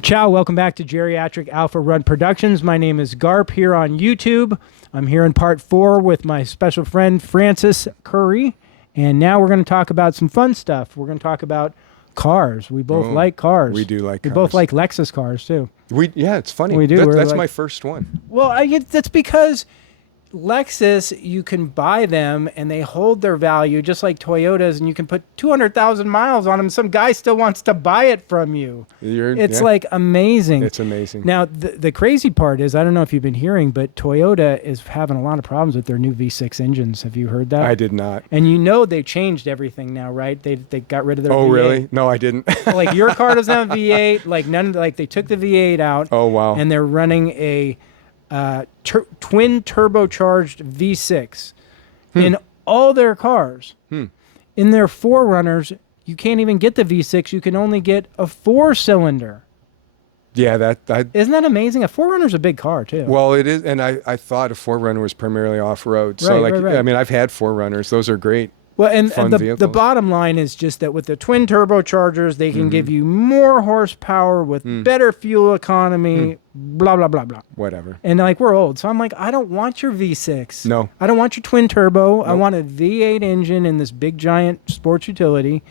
Ciao, welcome back to Geriatric Alpha Run Productions. My name is GARP here on YouTube. I'm here in part 4 with my special friend Francis Curry. And now we're going to talk about some fun stuff. We're going to talk about cars. We both like cars. We do like cars. We both like Lexus cars too. Yeah, it's funny. We do. That's my first one. Well, that's because Lexus, you can buy them and they hold their value just like Toyotas, and you can put 200,000 miles on them. Some guy still wants to buy it from you. It's like amazing. It's amazing. Now, the crazy part is, I don't know if you've been hearing, but Toyota is having a lot of problems with their new V6 engines. Have you heard that? I did not. And you know they changed everything now, right? They got rid of their V8. Oh, really? No, I didn't. Like your car doesn't have a V8. Like they took the V8 out. Oh, wow. And they're running a twin turbocharged V6 in all their cars. In their 4Runners, you can't even get the V6. You can only get a 4-cylinder. Yeah, Isn't that amazing? A 4Runner's a big car too. Well, it is, and I thought a 4Runner was primarily off-road. So Right. I mean, I've had 4Runners. Those are great. Well, and the vehicles. bottom line is just that with the twin turbochargers, they can give you more horsepower with better fuel economy, blah, blah, blah, blah. Whatever. And like, we're old. So I'm like, I don't want your V6. No. I don't want your twin turbo. Nope. I want a V8 engine in this big giant sports utility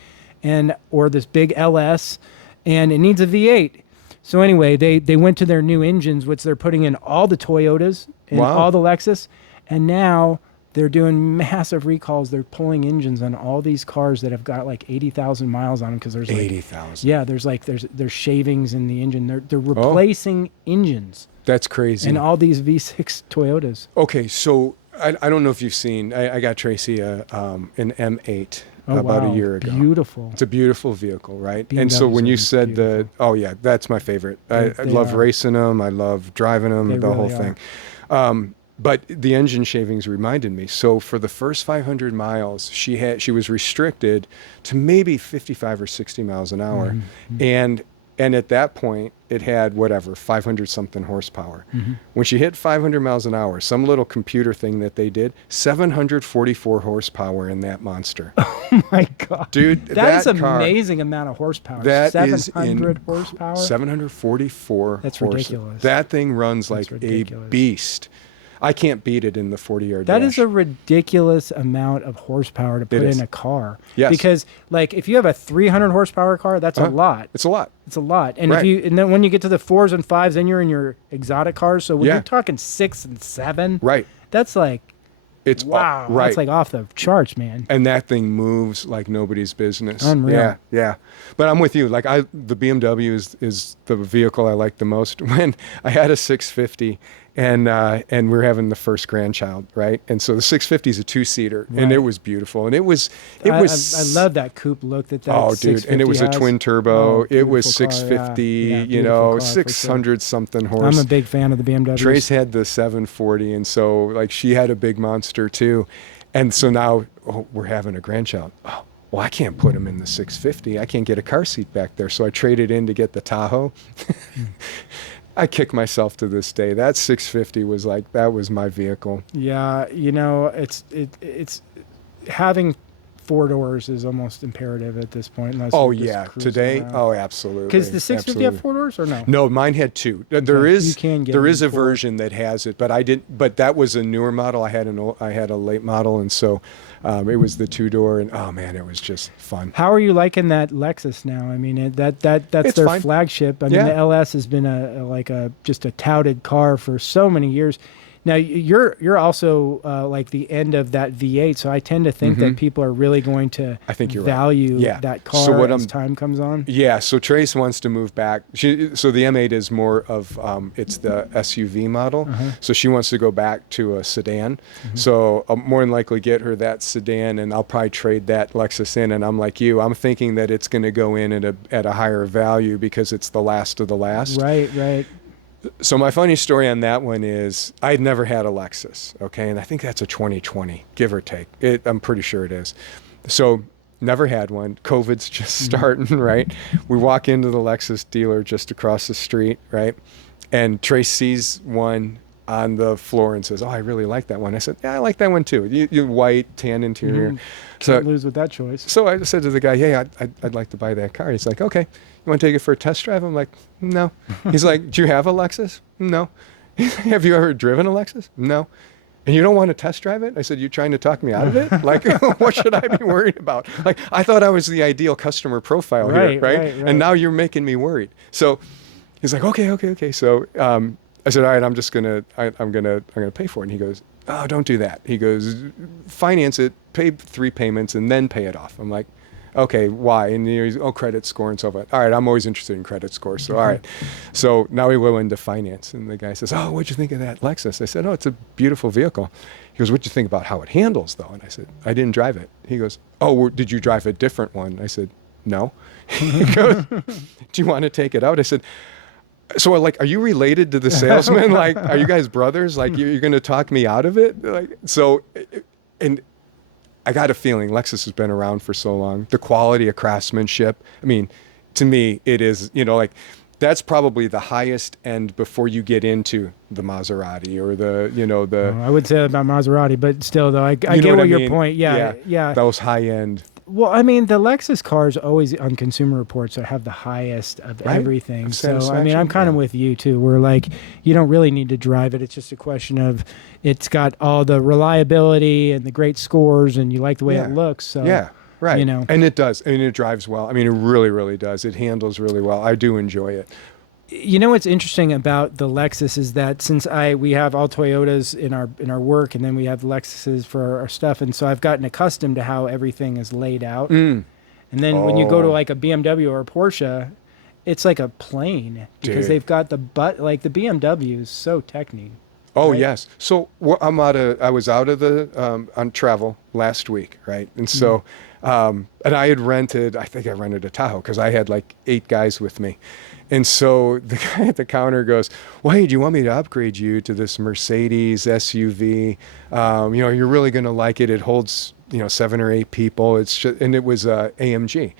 or this big LS, and it needs a V8. So anyway, they went to their new engines, which they're putting in all the Toyotas and all the Lexus, and now they're doing massive recalls. They're pulling engines on all these cars that have got like 80,000 miles on them because there's 80,000. Yeah, there's shavings in the engine. They're replacing engines. That's crazy. And all these V6 Toyotas. Okay, so I don't know if you've seen. I got Tracy an M8 about a year ago. Beautiful. It's a beautiful vehicle, right? BMWs And so when you are said beautiful. that's my favorite. I love racing them. I love driving them. They the really whole thing. But the engine shavings reminded me. So for the first 500 miles, she was restricted to maybe 55 or 60 miles an hour, and at that point it had 500 something horsepower. When she hit 500 miles an hour, some little computer thing that they did, 744 horsepower in that monster. Oh my God, dude, that's an amazing amount of horsepower. That 700 horsepower. 744. That's horse. ridiculous. That thing runs like a beast. I can't beat it in the 40-yard dash. That is a ridiculous amount of horsepower to put in a car. Yes. Because like if you have a 300 horsepower car, that's a lot. It's a lot. It's a lot. And and then when you get to the 4s and 5s, then you're in your exotic cars. So when you're talking 6 and 7, that's like wow. Right. That's like off the charts, man. And that thing moves like nobody's business. Unreal. Yeah. But I'm with you. Like the BMW is the vehicle I like the most. When I had a 650 and we're having the first grandchild, right? And so the 650 is a 2-seater, and it was beautiful. And it was. I love that coupe look that. Oh, dude! And it was a twin turbo. It was 650. Car, 600 something horse. I'm a big fan of the BMW. Trace had the 740, and so like she had a big monster too, and so now we're having a grandchild. Oh, well, I can't put him in the 650. I can't get a car seat back there, so I traded in to get the Tahoe. I kick myself to this day. That 650 was that was my vehicle. Yeah, it's having 4 doors is almost imperative at this point. Oh yeah, today. Around. Oh, absolutely. Because the 650 have 4 doors or no? No, mine had 2. There is a 4. version that has it, but I didn't. But that was a newer model. I had a late model, and so it was the 2-door, and oh man, it was just fun. How are you liking that Lexus now? I mean, that's it's their fine. flagship. I mean, the LS has been just a touted car for so many years. Now you're also like the end of that V8, so I tend to think that people are really going to value that car as time comes on. Yeah, so Trace wants to move back. So the M8 is more of it's the SUV model, so she wants to go back to a sedan. So I'll more than likely get her that sedan, and I'll probably trade that Lexus in. And I'm like you, I'm thinking that it's going to go in at a higher value because it's the last of the last. Right. So my funny story on that one is I'd never had a Lexus, okay? And I think that's a 2020, give or take. I'm pretty sure it is. So never had one. COVID's just starting, right? We walk into the Lexus dealer just across the street, right? And Trace sees one on the floor and says, "Oh, I really like that one." I said, "Yeah, I like that one too. You white, tan interior." Can't lose with that choice. So I said to the guy, "Hey, I'd like to buy that car." He's like, "Okay, you want to take it for a test drive?" I'm like, "No." He's like, "Do you have a Lexus?" "No." "Have you ever driven a Lexus?" "No." "And you don't want to test drive it?" I said, "You trying to talk me out of it? Like, what should I be worried about?" Like, I thought I was the ideal customer profile here, right? And now you're making me worried. So he's like, okay. So I said, "All right, I'm gonna pay for it." And he goes, "Oh, don't do that." He goes, "Finance it, pay 3 payments, and then pay it off." I'm like, "Okay, why?" And he's, "Oh, credit score and so forth." All right, I'm always interested in credit scores. So, all right. So now we go into finance. And the guy says, "Oh, what'd you think of that Lexus?" I said, "Oh, it's a beautiful vehicle." He goes, "What'd you think about how it handles, though?" And I said, "I didn't drive it." He goes, "Oh, did you drive a different one?" I said, "No." He goes, "Do you want to take it out?" I said, "So, like, are you related to the salesman? Like, are you guys brothers? Like, you're going to talk me out of it?" Like, so, and I got a feeling Lexus has been around for so long. The quality of craftsmanship. I mean, to me, it is, like, that's probably the highest end before you get into the Maserati or the. I would say that about Maserati, but still, though, I You know get what I your mean? point. Yeah. Those high end. Well, I mean, the Lexus cars always on Consumer Reports have the highest of Right. everything. Of So, I mean, satisfaction, I'm kind of yeah. with you too. We're like, you don't really need to drive it. It's just a question of it's got all the reliability and the great scores, and you like the way Yeah. it looks. So, Yeah, right. you know. And it does. I mean, it drives well. I mean, it really, really does. It handles really well. I do enjoy it. You know what's interesting about the Lexus is that since we have all Toyotas in our work, and then we have Lexuses for our stuff, and so I've gotten accustomed to how everything is laid out. And then when you go to Oh. like a BMW or a Porsche, it's like a plane because Dude. they've got the like the BMW is so technique. Oh, Right. yes. So I was out of on travel last week, right? And so, and I think I rented a Tahoe because I had like 8 guys with me. And so the guy at the counter goes, "Well, hey, do you want me to upgrade you to this Mercedes SUV? You're really going to like it. It holds, 7 or 8 people. And it was AMG."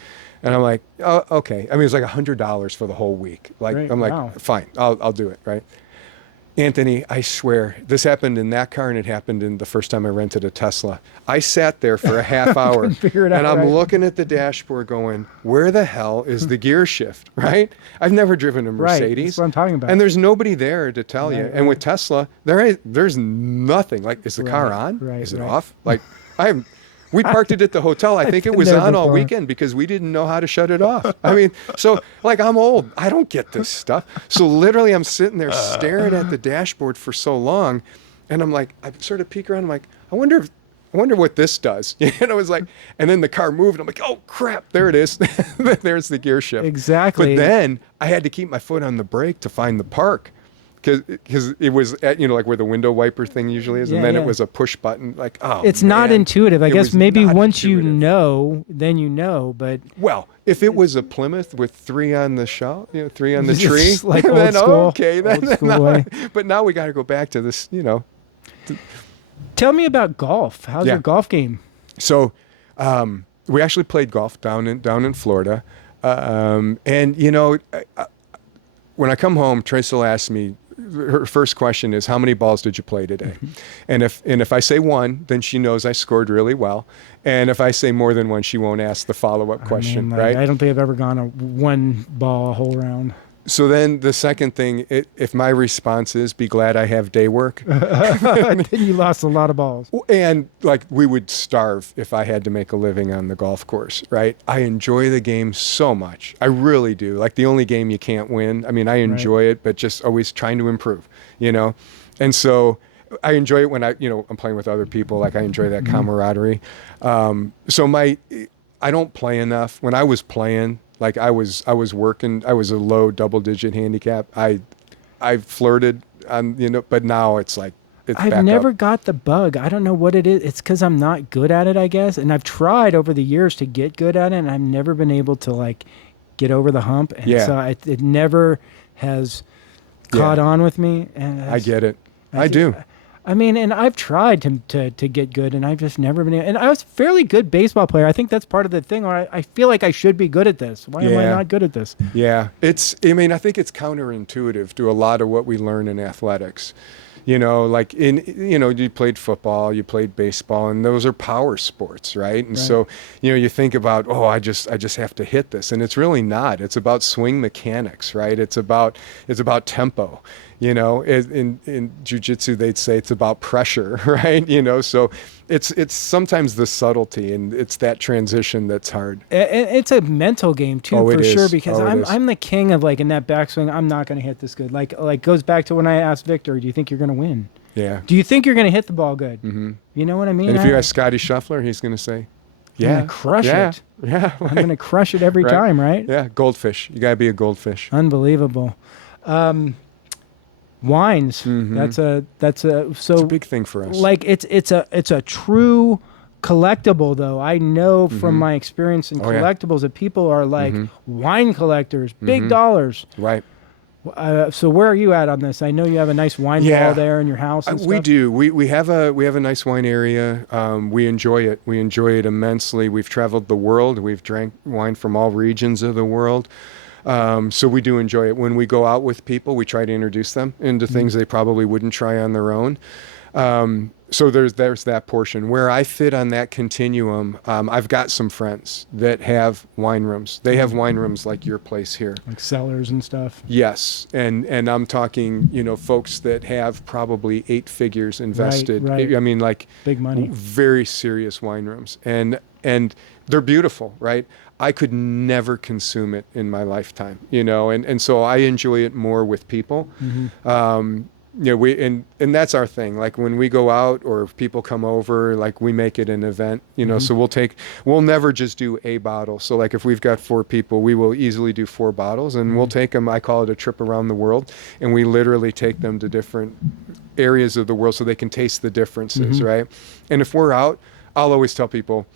And I'm like, "Oh, okay." I mean, it was like $100 for the whole week. Like, Right. I'm like, Wow. "Fine, I'll do it." Right. Anthony, I swear, this happened in that car and it happened in the first time I rented a Tesla. I sat there for a half hour figure it out, and I'm right? looking at the dashboard going, where the hell is the gear shift, right? I've never driven a Right. Mercedes. That's what I'm talking about. And there's nobody there to tell you. Right, And with right. Tesla, there's nothing. Like, is the car Right, on? right, Is it right. off? Like, we parked it at the hotel. I think it been was there on all before. weekend because we didn't know how to shut it off. I mean, so like I'm old. I don't get this stuff. So literally I'm sitting there staring at the dashboard for so long and I'm like, I sort of peek around. I'm like, I wonder what this does. It was like, and then the car moved. I'm like, oh crap, there it is. There's the gear shift. Exactly. But then I had to keep my foot on the brake to find the park. Because it was at, like where the window wiper thing usually is, and then Yeah. it was a push button. Like, oh, It's not man. intuitive. I It guess was maybe not once you intuitive. know, then you know. But Well, if it was a Plymouth with 3 on the shell, 3 on the It's tree, like old then school, okay. Then, old school way. But now we got to go back to this, tell me about golf. How's Yeah. your golf game? So we actually played golf down in Florida, and when I come home, Tracy will ask me. Her first question is, "How many balls did you play today?" And if I say 1, then she knows I scored really well. And if I say more than 1, she won't ask the follow-up question, I mean, like, right? I don't think I've ever gone a 1 ball a whole round. So then the second thing, if my response is, "Be glad I have day work," Then you lost a lot of balls. and like we would starve if I had to make a living on the golf course, right? I enjoy the game so much. I really do. Like the only game you can't win. I mean, I enjoy it, but just always trying to improve, And so I enjoy it when I'm playing with other people. Like I enjoy that camaraderie. I don't play enough. When I was playing, like I was working, I was a low double-digit handicap. I flirted on, but now it's like, it's I've back never up. got the bug. I don't know what it is. It's because I'm not good at it, I guess. And I've tried over the years to get good at it, and I've never been able to like get over the hump. And Yeah. so it never has caught Yeah. on with me. And I get it. I think- do. I mean, and I've tried to get good, and I've just never been able. And I was a fairly good baseball player. I think that's part of the thing. Where I feel like I should be good at this. Why am I Yeah. not good at this? Yeah. I think it's counterintuitive to a lot of what we learn in athletics. You know, like you played football, you played baseball, and those are power sports, right? And Right. so, you think about, oh, I just have to hit this, and it's really not. It's about swing mechanics, right? It's about tempo. In jiu-jitsu, they'd say it's about pressure, right? So it's sometimes the subtlety, and it's that transition that's hard. It's a mental game too, Oh, it for sure. is. Because Oh, it is. I'm the king of like in that backswing. I'm not going to hit this good. Like goes back to when I asked Victor, "Do you think you're going to win? Yeah. Do you think you're going to hit the ball good?" Mm-hmm. You know what I mean? And if you ask Scotty Scheffler, he's going to say, "Yeah, gonna crush yeah, it. yeah." I'm going to crush it every Right. time, right? Yeah, goldfish. You got to be a goldfish. Unbelievable. Wines. Mhm. That's a so It's a big thing for us. like it's a true collectible though. I know from Mhm. my experience in Oh, yeah. collectibles that people are like Mhm. wine collectors, big Mhm. dollars. Right. So where are you at on this? I know you have a nice wine Yeah. wall there in your house. And We stuff. do. We have a nice wine area. We enjoy it. We enjoy it immensely. We've traveled the world. We've drank wine from all regions of the world. So we do enjoy it. When we go out with people, we try to introduce them into things they probably wouldn't try on their own. So there's that portion. Where I fit on that continuum, I've got some friends that have wine rooms. They have wine rooms like your place here. Like cellars and stuff. Yes, and I'm talking, folks that have probably 8 figures invested. right. I mean, like Big money. very serious wine rooms, and they're beautiful, right? I could never consume it in my lifetime, and so I enjoy it more with people. Mm-hmm. And that's our thing. Like when we go out or if people come over, like we make it an event, Mm-hmm. so we'll never just do a bottle. So like if we've got 4 people, we will easily do 4 bottles and we'll take them. I call it a trip around the world, and we literally take them to different areas of the world so they can taste the differences, right? And if we're out, I'll always tell people,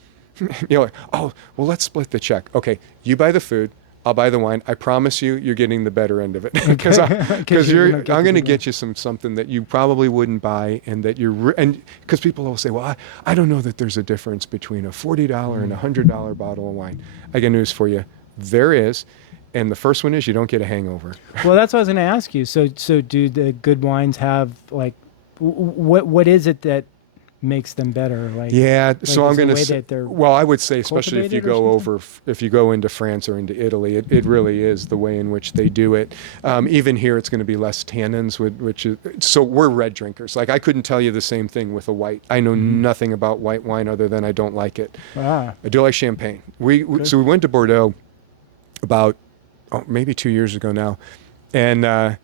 like, oh, well, let's split the check. Okay, you buy the food, I'll buy the wine. I promise you're getting the better end of it because I'm going to get you something that you probably wouldn't buy, and that and because people will say, well, I don't know that there's a difference between a $40 and a $100 bottle of wine. I got news for you. There is. And the first one is you don't get a hangover. Well, that's what I was going to ask you. So do the good wines have like what is it that makes them better? Like Yeah, so I'm is the going to way say, that they're well, I would say, especially if you cultivated or go if you go into France or into Italy, it really is the way in which they do it. Even here, it's going to be less tannins, which is, so we're red drinkers. Like I couldn't tell you the same thing with a white. I know nothing about white wine other than I don't like it. Ah, I do like champagne. So we went to Bordeaux about maybe 2 years ago now, and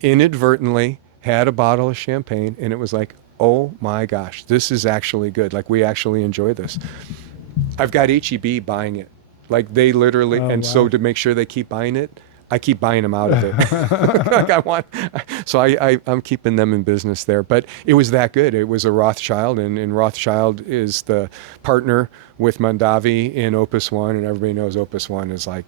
inadvertently had a bottle of champagne, and it was like, oh my gosh, this is actually good. Like we actually enjoy this. I've got HEB buying it. Like they literally, Oh, and wow. so to make sure they keep buying it, I keep buying them out of it. Like I'm keeping them in business there. But it was that good. It was a Rothschild, and Rothschild is the partner with Mondavi in Opus One, and everybody knows Opus One is like,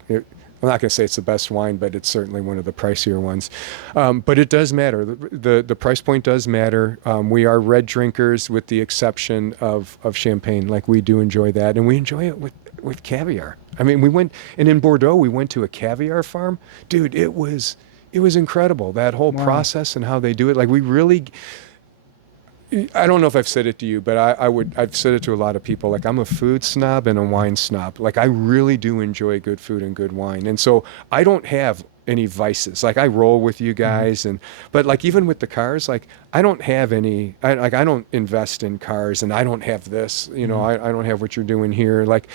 I'm not going to say it's the best wine, but it's certainly one of the pricier ones. But it does matter. The price point does matter. We are red drinkers with the exception of champagne. Like we do enjoy that, and we enjoy it with caviar. I mean, we went, and in Bordeaux, we went to a caviar farm. Dude, it was incredible, that whole Wow. process and how they do it. Like we really, I don't know if I've said it to you, but I've said it to a lot of people. Like I'm a food snob and a wine snob. Like I really do enjoy good food and good wine. And so I don't have any vices. Like I roll with you guys, but like even with the cars, like I don't have any, I don't invest in cars, and I don't have this, I don't have what you're doing here. Like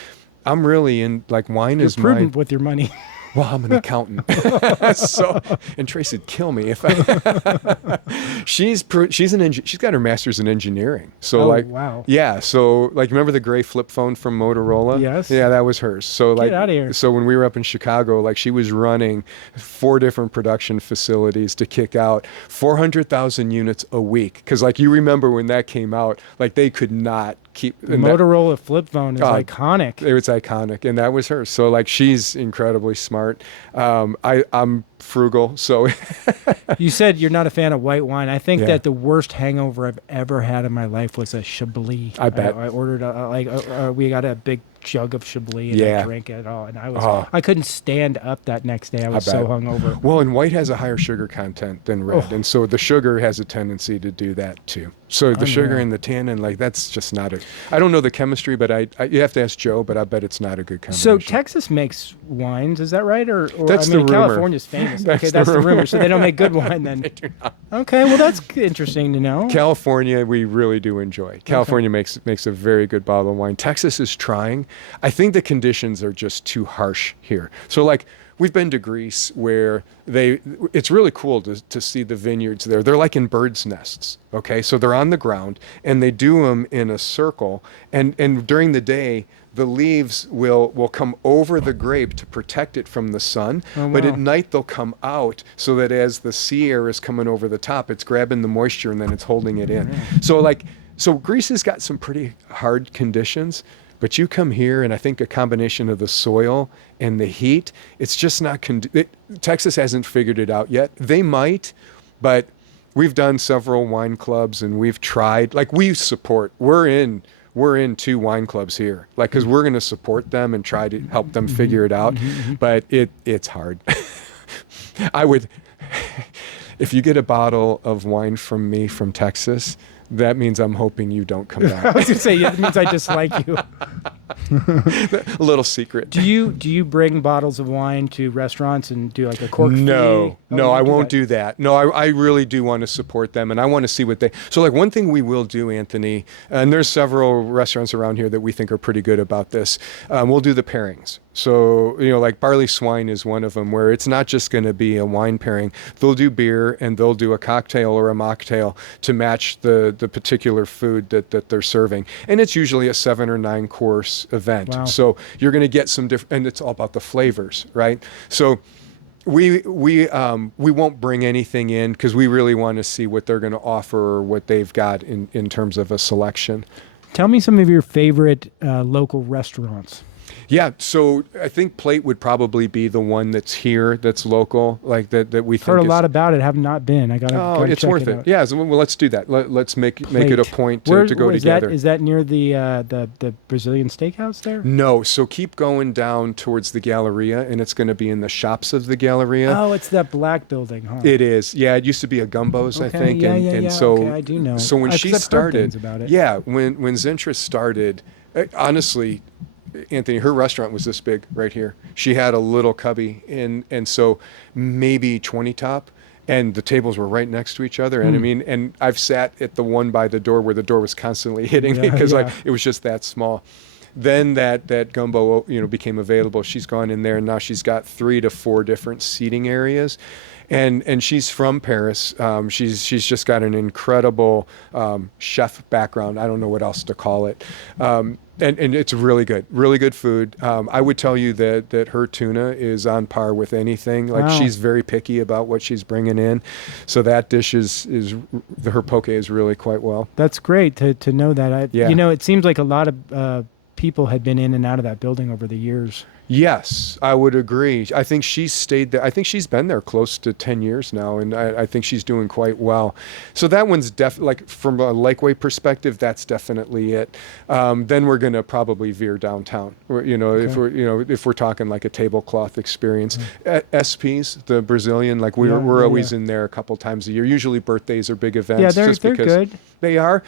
I'm really in, like wine you're is prudent with your money. Well, I'm an accountant. So, and Tracy'd kill me if she's got her master's in engineering. So Oh, like, wow. yeah. So like, remember the gray flip phone from Motorola? Yes. Yeah, that was hers. So like, outta here. so when we were up in Chicago, like she was running 4 different production facilities to kick out 400,000 units a week. Cause like, you remember when that came out, like they could not keep The Motorola flip phone is iconic. It was iconic, and that was her. So like she's incredibly smart. I'm frugal. So You said you're not a fan of white wine. I think Yeah. that the worst hangover I've ever had in my life was a Chablis. I bet. I ordered we got a big jug of Chablis and Yeah. I drank it all, and Oh. I couldn't stand up that next day. I was so bet. hungover. Well, and white has a higher sugar content than red, Oh. and so the sugar has a tendency to do that too. So the sugar Unreal. and the tannin, like that's just not a. I don't know the chemistry, but I you have to ask Joe, but I bet it's not a good So combination. Texas makes wines, is that right? Or That's I mean, the rumor. California's famous. That's Okay, the that's the rumor. rumor. So they don't make good wine then. Okay, well that's interesting to know. California, we really do enjoy. California makes a very good bottle of wine. Texas is trying. I think the conditions are just too harsh here. So like we've been to Greece where it's really cool to see the vineyards there. They're like in birds' nests. Okay, so they're on the ground and they do them in a circle. And during the day, the leaves will come over the grape to protect it from the sun. Oh, But wow. at night they'll come out so that as the sea air is coming over the top, it's grabbing the moisture and then it's holding it in. So Greece has got some pretty hard conditions. But you come here, and I think a combination of the soil and the heat, it's just not. Texas hasn't figured it out yet. They might, but we've done several wine clubs, and we've tried. Like we're in 2 wine clubs here, like because we're going to support them and try to help them figure it out. But it's hard. I would, if you get a bottle of wine from me from Texas, that means I'm hoping you don't come I back. was gonna say it means I dislike you. A little secret. Do you bring bottles of wine to restaurants and do like a cork fee? No, Oh, no, you I won't that. do that. No, I really do want to support them, and I want to see what they. So, like one thing we will do, Anthony, and there's several restaurants around here that we think are pretty good about this. We'll do the pairings. So, like barley swine is one of them, where it's not just going to be a wine pairing. They'll do beer and they'll do a cocktail or a mocktail to match the particular food that they're serving, and it's usually a 7 or 9 course event. Wow. So you're going to get some different, and it's all about the flavors, right? So. We won't bring anything in because we really want to see what they're going to offer or what they've got in terms of a selection. Tell me some of your favorite local restaurants. Yeah, so I think Plate would probably be the one that's here, that's local, like that we think. Heard a is, lot about it. Have not been. I gotta. Oh, gotta it's check worth it. out. Yeah, so, well, let's do that. Let's make it a Plate. point Where- to go where is together. Is that near the Brazilian steakhouse there? No, so keep going down towards the Galleria, and it's going to be in the shops of the Galleria. Oh, it's that black building, huh? It is. Yeah, it used to be a Gumbo's, I Okay, think. yeah, and, yeah, and yeah. so Okay, I do know. So when 'Cause she I've heard started, things about it. yeah, when Zentra started, honestly, Anthony, her restaurant was this big right here. She had a little cubby and so maybe 20 top, and the tables were right next to each other. And I mean, and I've sat at the one by the door where the door was constantly hitting me Yeah, because yeah. like it was just that small. Then that gumbo, became available. She's gone in there, and now she's got 3 to 4 different seating areas, and she's from Paris. She's just got an incredible chef background. I don't know what else to call it. And it's really good food. I would tell you that her tuna is on par with anything. Like Wow. she's very picky about what she's bringing in, so that dish is her poke is really quite well. That's great to know that. Yeah. It seems like a lot of people had been in and out of that building over the years. Yes, I would agree. I think she's stayed there. I think she's been there close to 10 years now, and I think she's doing quite well. So that one's like from a Lakeway perspective, that's definitely it. Then we're going to probably veer downtown. If we're talking like a tablecloth experience. SPs, the Brazilian, like we're always in there a couple times a year. Usually birthdays are big events. Yeah, they're because good. They are.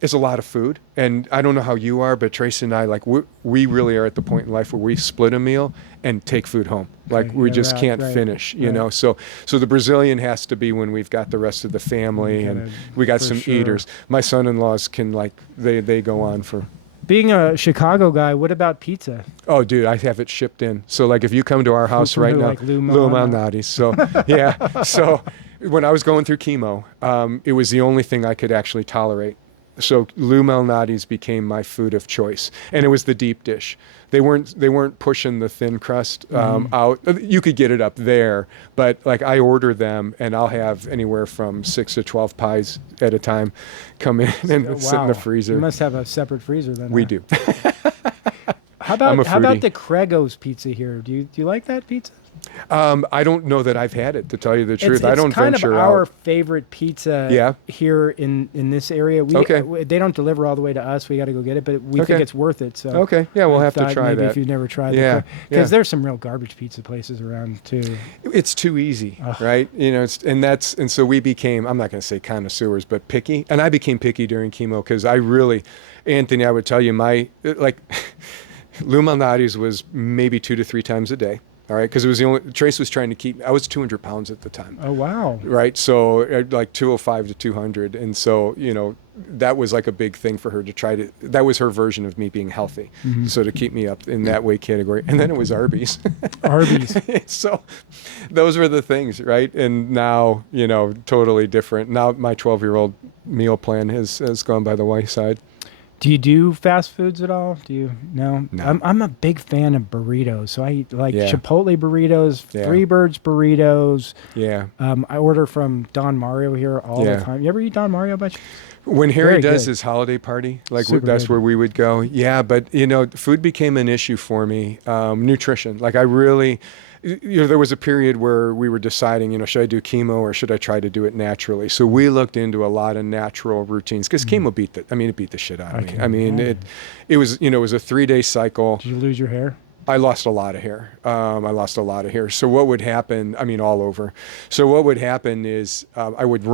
It's a lot of food, and I don't know how you are, but Tracy and I, like we really are at the point in life where we split a meal and take food home. Like we just can't finish, know. So the Brazilian has to be when we've got the rest of the family and we got for some sure. eaters. My son-in-laws can they go on for. Being a Chicago guy, what about pizza? Oh, dude, I have it shipped in. So like if you come to our house From right who, now, like Lou Lou Malnati? Malnati. So yeah, so when I was going through chemo, it was the only thing I could actually tolerate. So Lou Malnati's became my food of choice, and it was the deep dish. They weren't pushing the thin crust out. You could get it up there, but like I order them, and I'll have anywhere from 6 to 12 pies at a time come in and sit in the freezer. You must have a separate freezer then. We huh? do. How I'm a about foodie. the Craigos pizza here? Do you like that pizza? I don't know that I've had it, to tell you the truth. It's I don't kind venture of our out. favorite pizza Yeah. here in this area. They don't deliver all the way to us. We got to go get it, but we think it's worth it. So Okay, yeah, we'll I have to thought try maybe that. if you've never tried Yeah, it, because yeah. there's some real garbage pizza places around too. It's too easy, Ugh. right? And so we became, I'm not going to say connoisseurs, but picky. And I became picky during chemo because Anthony, I would tell you Lou Malnati's was maybe 2 to 3 times a day. All right, because it was Trace was trying to keep. I was 200 pounds at the time. Oh wow! Right, so like 205 to 200, and so that was like a big thing for her to try to. That was her version of me being healthy, so to keep me up in that weight category. And then it was Arby's. Arby's. So those were the things, right? And now totally different. Now my 12-year-old meal plan has gone by the wayside. Do you do fast foods at all? Do you? No. No. I'm a big fan of burritos. So I eat like Yeah. Chipotle burritos, Yeah. Three Birds burritos. Yeah. I order from Don Mario here all Yeah. the time. You ever eat Don Mario? But When Harry Very does good. his holiday party, Super that's good. where we would go. Yeah, but food became an issue for me. Nutrition, like I really, there was a period where we were deciding, should I do chemo or should I try to do it naturally? So we looked into a lot of natural routines because chemo it beat the shit out of me. I mean, it was a 3-day cycle. did you lose your hair? I lost a lot of hair. So what would happen, all over. So what would happen is I would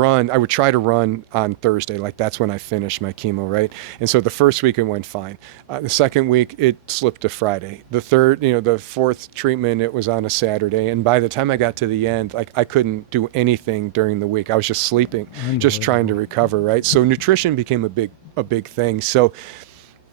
try to run on Thursday. Like that's when I finished my chemo, right? And so the first week it went fine. The second week it slipped to Friday. The third, the fourth treatment, it was on a Saturday. And by the time I got to the end, like I couldn't do anything during the week. I was just sleeping, just trying to recover, right? So nutrition became a big thing. So,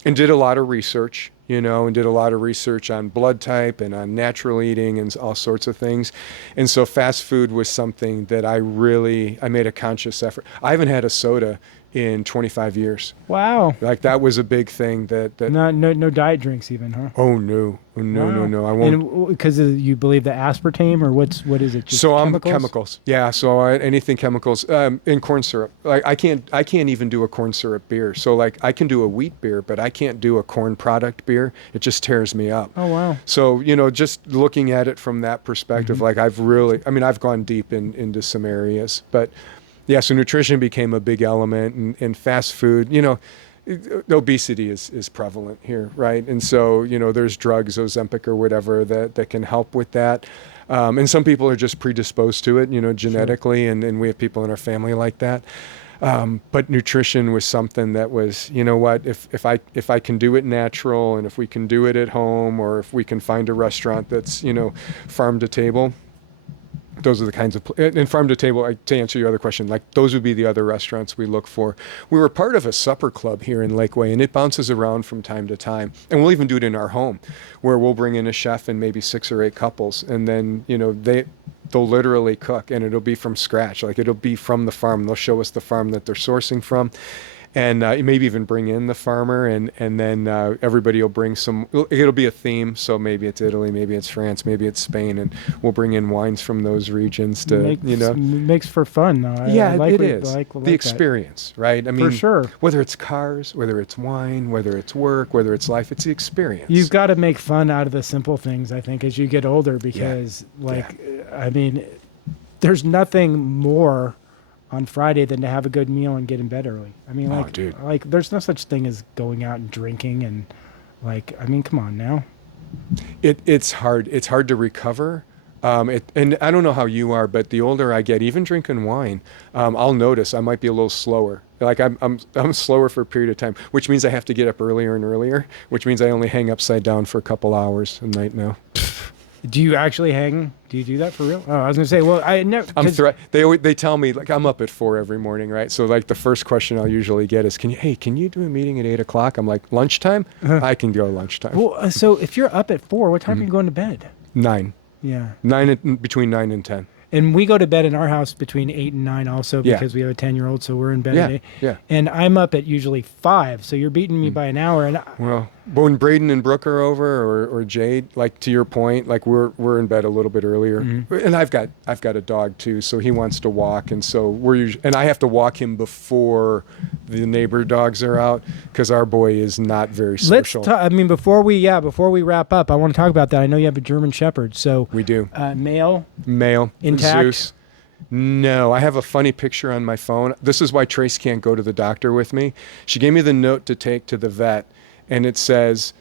and did a lot of research, and did a lot of research on blood type and on natural eating and all sorts of things. And so fast food was something that I made a conscious effort. I haven't had a soda in 25 years. Wow. Like that was a big thing that No diet drinks even, huh? oh no, I won't. And because you believe the aspartame, or what is it? Just So chemicals? chemicals. Yeah. So anything chemicals in corn syrup. Like I can't even do a corn syrup beer. So like I can do a wheat beer, but I can't do a corn product beer. It just tears me up. Oh wow. So just looking at it from that perspective, like I've gone deep into some areas, but yeah. So nutrition became a big element, and fast food. Obesity is prevalent here, right? And so, there's drugs, Ozempic or whatever, that can help with that. And some people are just predisposed to it, genetically, and we have people in our family like that. But nutrition was something that was, if I can do it natural, and if we can do it at home, or if we can find a restaurant that's, farm to table, those are the kinds of, and farm to table, to answer your other question, like those would be the other restaurants we look for. We were part of a supper club here in Lakeway, and it bounces around from time to time. And we'll even do it in our home, where we'll bring in a chef and maybe 6 or 8 couples. And then, they'll literally cook, and it'll be from scratch. Like it'll be from the farm. They'll show us the farm that they're sourcing from. And maybe even bring in the farmer, and then everybody will bring some. It'll be a theme, so maybe it's Italy, maybe it's France, maybe it's Spain, and we'll bring in wines from those regions to makes for fun though. It is the experience, right? I mean, for sure. Whether it's cars, whether it's wine, whether it's work, whether it's life, it's the experience. You've got to make fun out of the simple things, I think, as you get older, because I mean, there's nothing more on Friday than to have a good meal and get in bed early. I mean, there's no such thing as going out and drinking, and come on now. It's hard. It's hard to recover. And I don't know how you are, but the older I get, even drinking wine, I'll notice I might be a little slower. Like I'm slower for a period of time, which means I have to get up earlier and earlier, which means I only hang upside down for a couple hours a night now. Do you actually hang? Do you do that for real? Oh, I was gonna say, well, I never. They tell me, like, I'm up at 4 every morning, right? So like the first question I'll usually get is, can you do a meeting at 8 o'clock? I'm like, lunchtime? I can go lunchtime. Well, so if you're up at 4, what time are you going to bed? 9. Yeah. Between 9 and 10. And we go to bed in our house between 8 and 9 also, because we have a 10-year-old, so we're in bed at 8. Yeah. And I'm up at usually 5, so you're beating me by an hour. And Well, But when Braden and Brooke are over, or Jade, like to your point, like we're in bed a little bit earlier, and I've got a dog too, so he wants to walk, and so we're usually, and I have to walk him before the neighbor dogs are out because our boy is not very social. I mean, before we wrap up, I want to talk about that. I know you have a German Shepherd, so We do. Male. Intact. Zeus? No, I have a funny picture on my phone. This is why Trace can't go to the doctor with me. She gave me the note to take to the vet, and it says,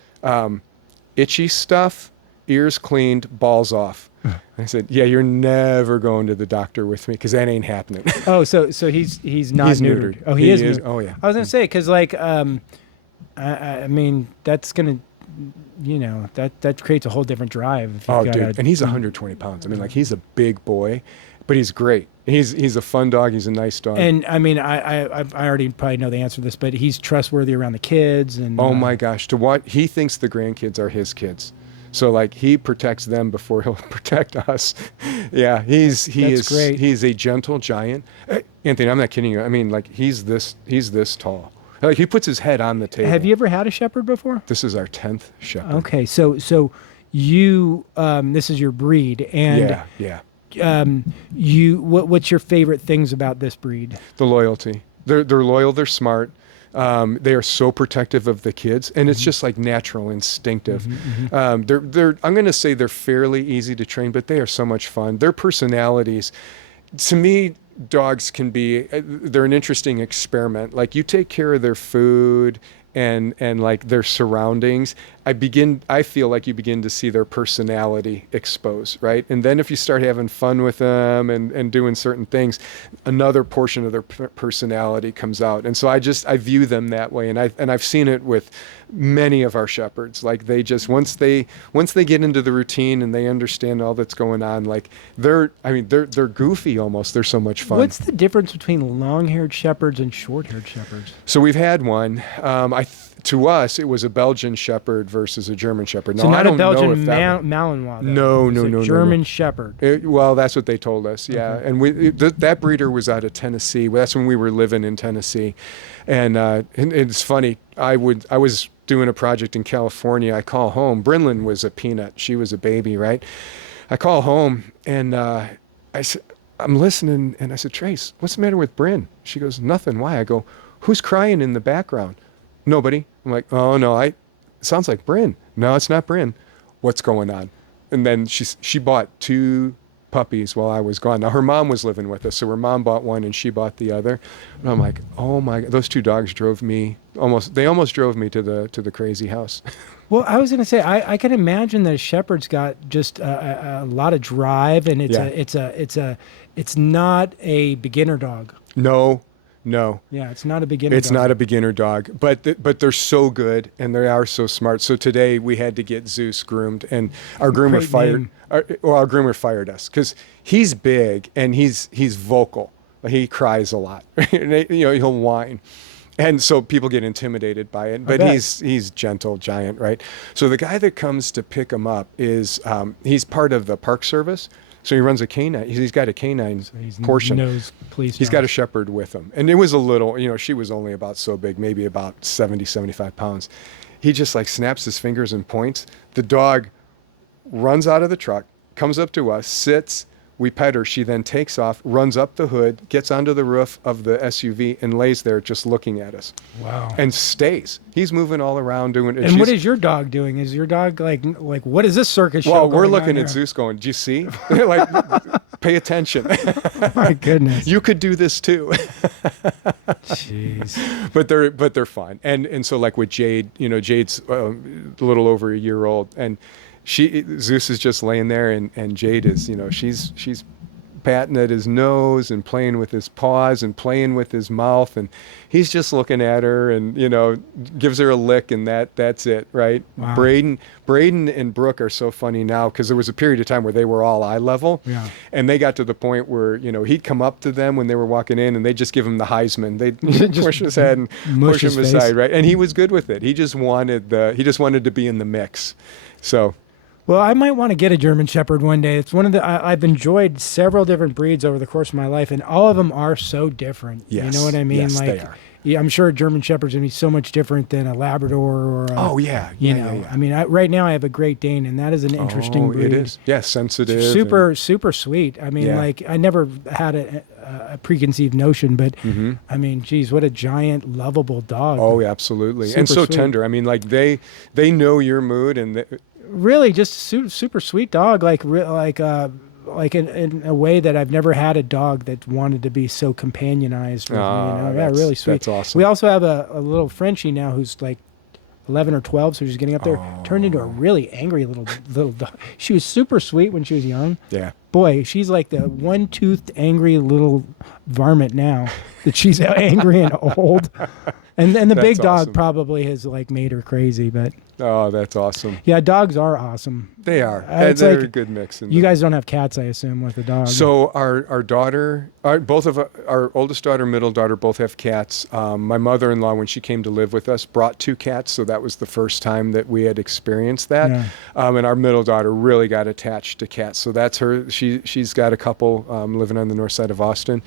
itchy stuff, ears cleaned, balls off. I said, yeah, you're never going to the doctor with me because that ain't happening. Oh, so he's not He's neutered. neutered. Oh, he is neutered. Oh, yeah. I was gonna say because like I mean that's gonna that creates a whole different drive. If Oh, dude, and he's 120 pounds. I mean, like he's a big boy, but he's great. He's a fun dog. He's a nice dog. And I mean, I already probably know the answer to this, but he's trustworthy around the kids. And oh my gosh, to what he thinks the grandkids are his kids. So like he protects them before he'll protect us. Yeah, that's great. He's a gentle giant. Anthony, I'm not kidding you. I mean, like he's this tall. Like he puts his head on the table. Have you ever had a shepherd before? This is our 10th shepherd. Okay, so you this is your breed, and yeah. What's your favorite things about this breed? The loyalty. They're loyal. They're smart. They are so protective of the kids, and it's just like natural, instinctive. I'm going to say they're fairly easy to train, but they are so much fun. Their personalities, to me, dogs can be. They're an interesting experiment. Like you take care of their food and like their surroundings. I feel like you begin to see their personality exposed, right? And then if you start having fun with them and doing certain things, another portion of their personality comes out. And so I view them that way. And I've seen it with many of our shepherds. Like they just, once they get into the routine and they understand all that's going on, like they're goofy almost. They're so much fun. What's the difference between long-haired shepherds and short-haired shepherds? So we've had one. To us, it was a Belgian Shepherd versus a German Shepherd. So now, not I don't a Belgian know if Malinois. No. German Shepherd. Well, that's what they told us. Yeah, Okay. and that breeder was out of Tennessee. Well, that's when we were living in Tennessee, and it's funny. I was doing a project in California. I call home. Brinlin was a peanut. She was a baby, right? I call home and I said, I'm listening, and I said, Trace, what's the matter with Bryn? She goes, nothing. Why? I go, who's crying in the background? Nobody. I'm like, oh no, it sounds like Bryn. No, it's not Bryn. What's going on? And then she bought 2 puppies while I was gone. Now her mom was living with us, so her mom bought one and she bought the other. And I'm like, oh my God, those 2 dogs drove me almost drove me to the crazy house. Well, I was going to say, I can imagine that a shepherd's got just a lot of drive, and it's not a beginner dog. No. Yeah, it's not a beginner. It's not a beginner dog, but they're so good and they are so smart. So today we had to get Zeus groomed, and our groomer our groomer fired us because he's big and he's vocal. He cries a lot. He'll whine. And so people get intimidated by it, but he's gentle, giant, right? So the guy that comes to pick him up is he's part of the park service. So he runs a canine. He's got a canine portion. He's got a shepherd with him. And it was a little, she was only about so big, maybe about 70, 75 pounds. He just like snaps his fingers and points. The dog runs out of the truck, comes up to us, sits. We pet her. She then takes off, runs up the hood, gets onto the roof of the SUV, and lays there just looking at us. Wow. And stays. He's moving all around doing it. And what is your dog doing? Is your dog like what is this circus show? Well, we're looking at Zeus going, do you see? Like, pay attention. My goodness. You could do this too. Jeez. But they're fun. And so like with Jade, Jade's a little over a year old, and Zeus is just laying there, and Jade is, she's patting at his nose and playing with his paws and playing with his mouth, and he's just looking at her and gives her a lick, and that's it, right? Wow. Braden and Brooke are so funny now because there was a period of time where they were all eye level, and they got to the point where he'd come up to them when they were walking in, and they'd just give him the Heisman. They'd push his head and push him aside, right? And he was good with it. He just wanted to be in the mix, so. Well, I might want to get a German Shepherd one day. It's one of I've enjoyed several different breeds over the course of my life, and all of them are so different. Yes. You know what I mean? Yes, like, they are. yeah, I'm sure a German Shepherd's gonna be so much different than a Labrador or a, Oh yeah, you yeah, know. yeah, yeah. I mean, right now I have a Great Dane, and that is an interesting breed. It is. Yeah, sensitive. Super sweet. I mean, Yeah. like I never had a preconceived notion, but I mean, geez, what a giant, lovable dog. Oh, yeah, absolutely. And Super so sweet. tender. I mean, like they know your mood, and Really, just super sweet dog. Like in a way that I've never had a dog that wanted to be so companionized with me. Yeah, really sweet. That's awesome. We also have a little Frenchie now who's like 11 or 12, so she's getting up there. Turned into a really angry little dog. She was super sweet when she was young. Yeah. Boy, she's like the one-toothed angry little varmint now that she's angry and old. And the big That's dog awesome. probably has like made her crazy, but Oh, that's awesome. yeah, dogs are awesome. They are. It's They're like- a good mix. You guys don't have cats, I assume, with the dog. So our daughter, both of our oldest daughter, middle daughter, both have cats. My mother-in-law, when she came to live with us, brought 2 cats, so that was the first time that we had experienced that. Yeah. And our middle daughter really got attached to cats, so that's her. She's got a couple living on the north side of Austin,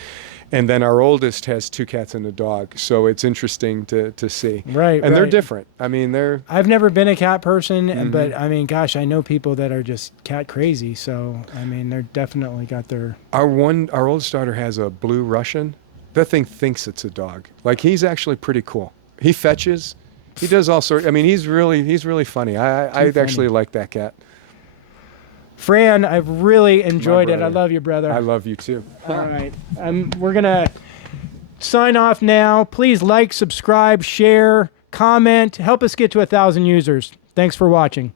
and then our oldest has 2 cats and a dog. So it's interesting to see. Right, And they're right. different. I mean, they're. I've never been a cat person, Mm-hmm. but I mean, gosh, I know people that are just cat crazy. So I mean, they're definitely got their. Our oldest daughter has a blue Russian. That thing thinks it's a dog. Like, he's actually pretty cool. He fetches. He does all sorts. I mean, he's really funny. I funny. actually like that cat. Fran, I've really enjoyed it. I brother. love you, brother. I love you too. All right. We're going to sign off now. Please like, subscribe, share, comment. Help us get to 1,000 users. Thanks for watching.